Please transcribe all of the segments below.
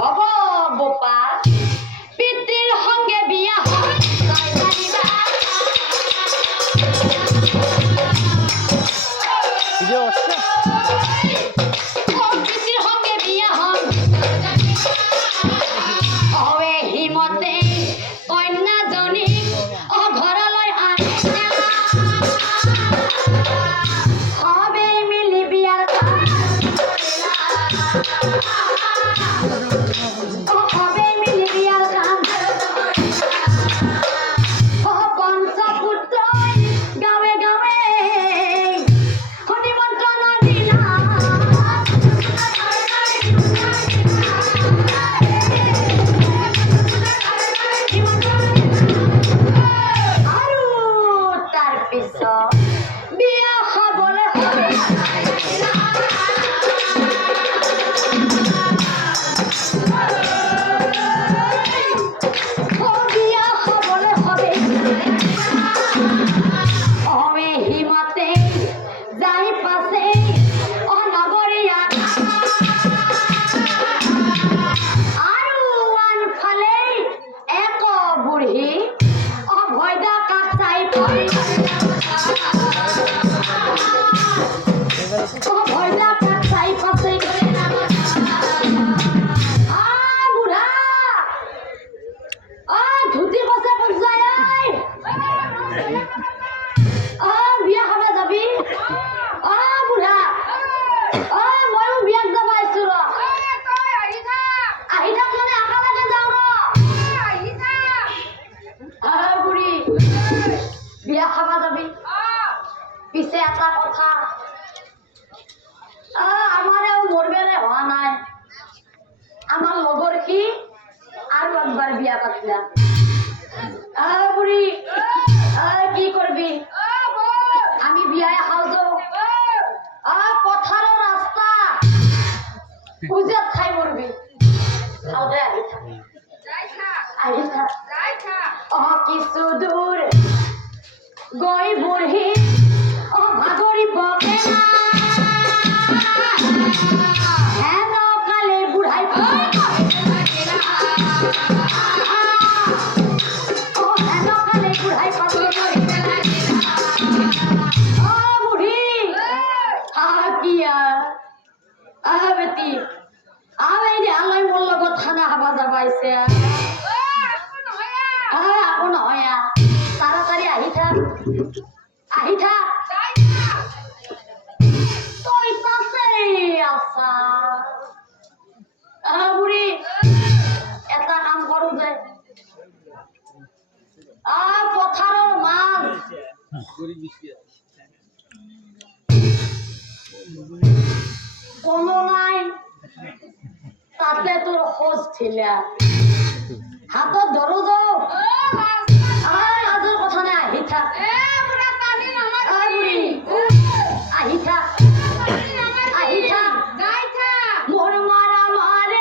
হব গোপাল পিতৃর সঙ্গে বিয়া হয় পিতৃর সঙ্গে বিয়া হয় হবে হিমতে কন্যাজনী ঘৰলৈ আনে হবে মিলি বিয়াৰ হবে মিলি বিয়াৰ কাম পঞ্চপুত্ৰই গাঁৱে গাঁৱে নিমন্ত্ৰণৰ দিনা আৰু তাৰ পিছত বিয়া খাবলৈ হবে বিয়া খাবলৈ হবে হবে হিমতে যাই পাছে নগৰীয়া আৰু আনফালে এক বুঢ়ী ভয়দা কাষ চাই ভয়দা কাষ চাই পাছে বুঢ়া ধুতি কছে পৰ্যায় বিয়া খাব যাবি বুঢ়া ময়ো বিয়াত যাব আহিছো ৰ আহি থাক মানে একেলগে যাওঁ ৰ বুঢ়ী বিয়া খাব যাবি পিছে এটা কথা আমাৰেও মৰবেৰে হোৱা নাই আমাৰ লগৰ কি আৰু একবাৰ বিয়া পাতিলা বুঢ়ী কি করবি আমি বিয়ায় খাওতো পথাৰৰ ৰাস্তা উজেত খাই মরবি খাওতে আহি থাক কিছু দূর গৈ বুঢ়ী ভাগৰি বকে হেন কালে বুঢ়াই খানা খাবা যাবাইছে আকো নহয় তাড়াতাড়ি আহি থাক তই তাতে আছা বুঢ়ী এটা কাম কৰো যে পথাৰৰ মাছ কোনো নাই তাতে তোর খোঁজ ছিলা হাতত ধরো যাও আজর কথা নাই আহি থাক আহি থাক মোর মারা মারে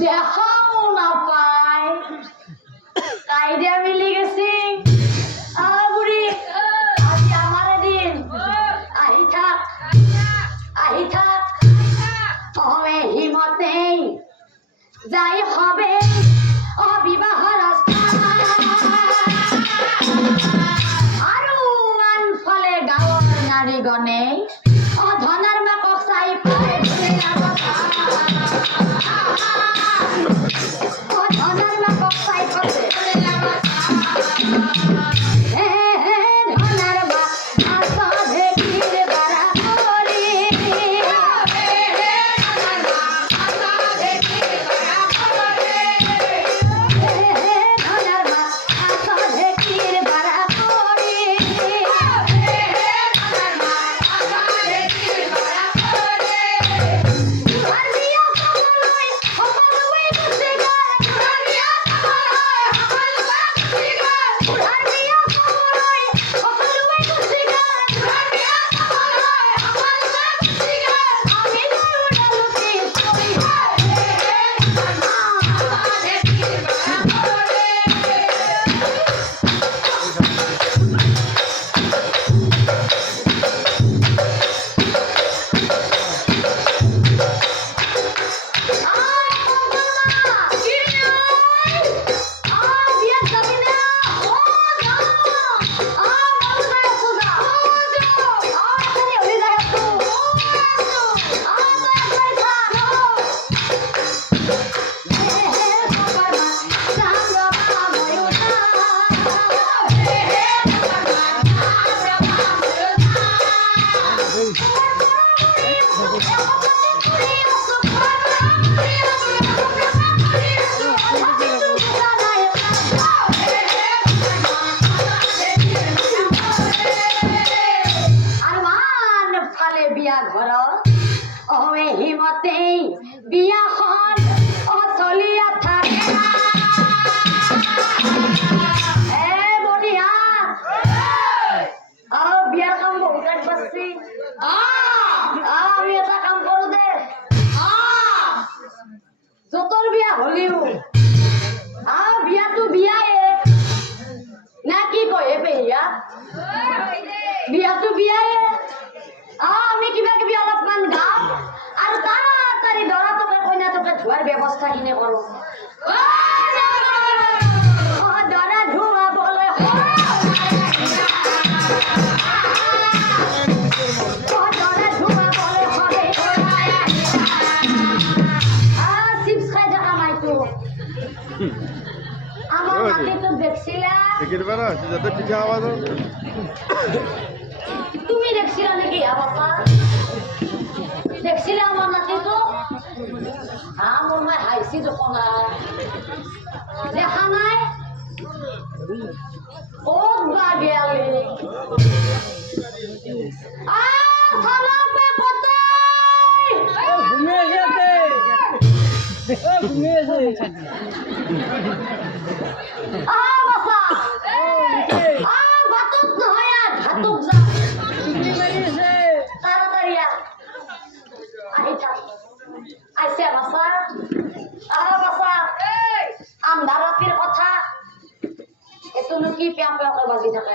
দেখাও নাপায় কাইডিয়া মিলি গেছি বুড়ি আজি আমারে দিন আহি থাক হবে হিমতেই যাই হবে অবিবাহ রাস্তা আৰু মান ফলে গাঁৱৰ নাৰীগণে ধনাৰ মাকক চাই পাই ধনাৰ মাকক চাই পাইছে ধনাৰ মা আসাধে কির বারা করে ধনার মা আসাধে কির বারা করে আন্দিয়া কমলই কমলই গুছে গায় আন্দিয়া কমলই কমলই গুছে গায় আন্দিয়া কমলই কমলই গুছে গায় আন্দিয়া কমলই কমলই গুছে গায় আমি দৌড়ালুতি করি আসাধে কির বারা করে বিয়া ঘৰত হিমতেই বিয়াখন চলিয়া থাকে বঢ়িয়া বিয়াৰ কাম বহুত আগবাঢ়ছি আমি এটা কাম কৰো দে যতৰ বিয়া হলিও বিয়াটো বিয়ায়ে না কি কয় পেহীয়া বিয়াটো বিয়ায়ে আমি কিবা কিবি অলপমান গাওঁ আৰু তাড়াতাড়ি দৰাটোকে কইনাটোকে ধোৱাৰ ব্যৱস্থাখিনি কৰোঁ দৰা ধুৱাবলৈ চিপছ খাই থকা মাইটো আমার নাতিটো দেখছিলা তুমি দেখছিলা নাকি বাবা দেখছিলা আমার নাতিটো আমার মাই হাইছি যখন দেখা নাই ক'ত বা গেলে আমদারাতির কথা এত কি প্যাম প্যাম বাজি থাকে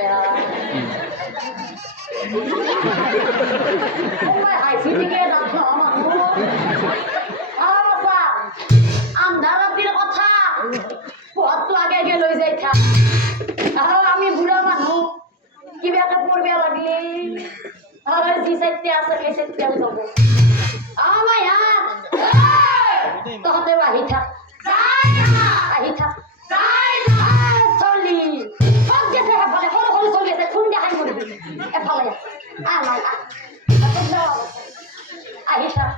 আমদারাতির কথা পথটো আগে আগে লৈ যাই থাক আমি বুঢ়া মানুহ কিবা এটা পড়বে লাগলে যি চাইতে আছে সেই চাইতে যাব আমার তহঁতেও আহি থাক চলি সব গেছে এফালে সৰু সৰু চলি আছে খুন দেখাই মৰিবি এফালে আহি থাক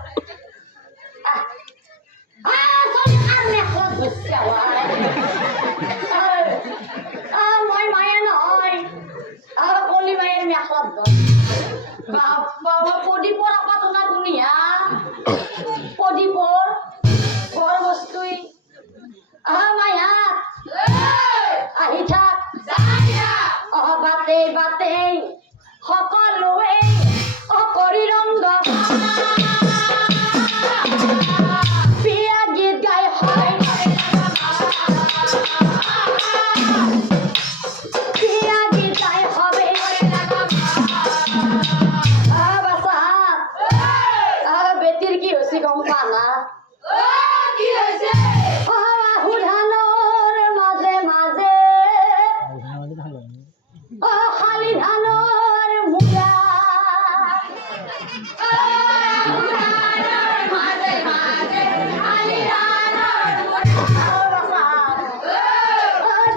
মই মায়ে নহয় কলি মায়ের মেখলাত প্রদীপর আপাতত না দুনিয়া প্রদীপর বড় বস্তুই মায়া আহি থাক বাতে বাতে সকলোৱে কৰি ৰংগ কি হৈছে গম পা না কি হৈছে আহু ধানৰ মাজে মাজে শালি ধানৰ মুৰা মাজে মাজে আলি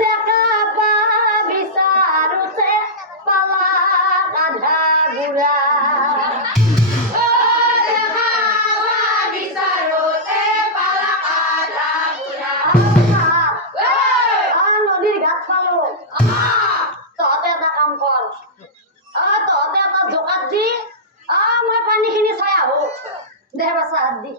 ডেকা পা বিচাৰোতে পালা আধা বুঢ়া নদীৰ ঘাট পালো তহঁতে এটা কাম কৰ তহঁতে এটা জোকাত দি মই পানীখিনি চাই আহো দে বাছা হাত দি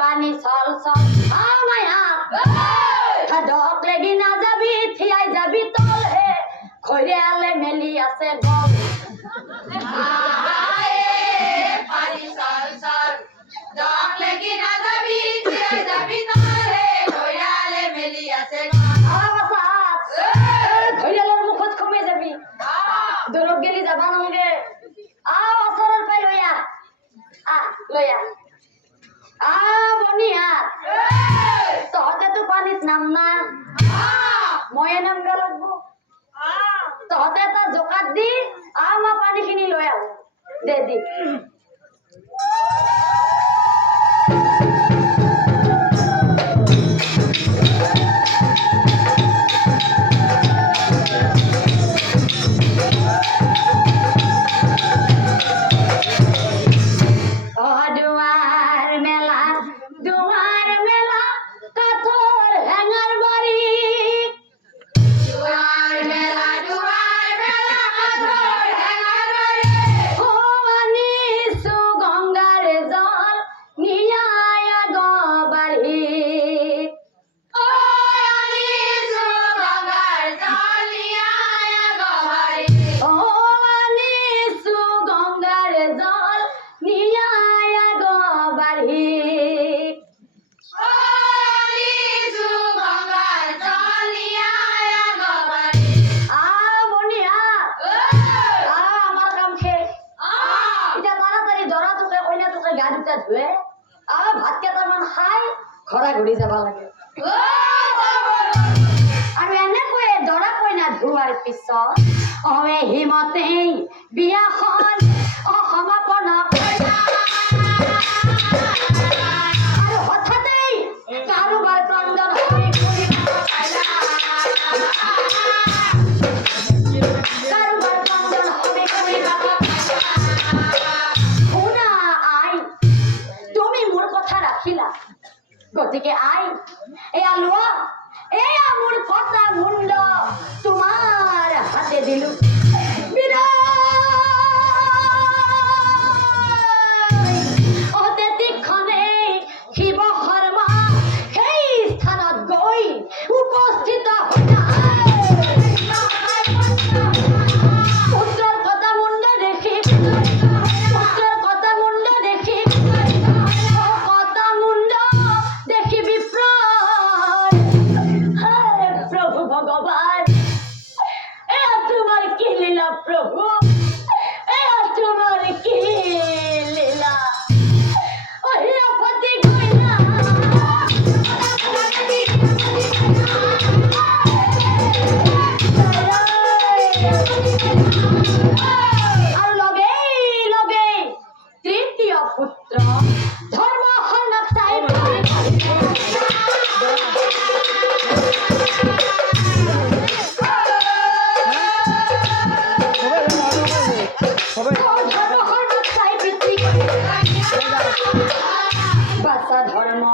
পানী চল চল মায়া ধক লাগি নাযাবি থিয়াই যাবি তল হে খৰিয়ালে মেলি আছে গল খৰিয়ালৰ মুখত সোমাই যাবি দূৰত গেলি যাবা নালগে ওচৰৰ পাই লৈ বনিয়া তহঁতেতো পানীত নাম না ময়ে নামবা লাগবো তহঁতে এটা জোকাত দি মই পানীখিনি লৈ আহো দে দি দুয়ার মেলা কাঠর হ্যাঙ্গার বাড়ি আনিছো গঙ্গার জল নিয়া গো বাড়ি আনিছো গঙ্গার জল নিয়া গো বাড়ি গা দুটা ধুৱে ভাত কেইটামান খাই ঘৰা ঘূৰি যাব লাগে আৰু এনেকৈয়ে দৰা কইনা ধোৱাৰ পিছত হিমতে বিয়াখন সমাপন আৰু হঠাতেই কাৰোবাৰ ক্ৰন্দন হৈ কাৰোবাৰ ক্ৰন্দন হৈ শুনা আই তুমি মোৰ কথা ৰাখিলা গতিকে আই এয়া লোৱা এয়া মোৰ কথা মুণ্ড তোমাৰ হাতে দিলো শিৱ শৰ্মা সেই স্থানত গৈ উপস্থিত পুত্ৰৰ কথা মুণ্ড দেখি প্রভু ভগবান তোমার কি লীলা প্রভু তোমার কি লীলা পতি গইলা আর লগে লগে তৃতীয় পুত্র ধর্ম হনক সাহেব ধর্ম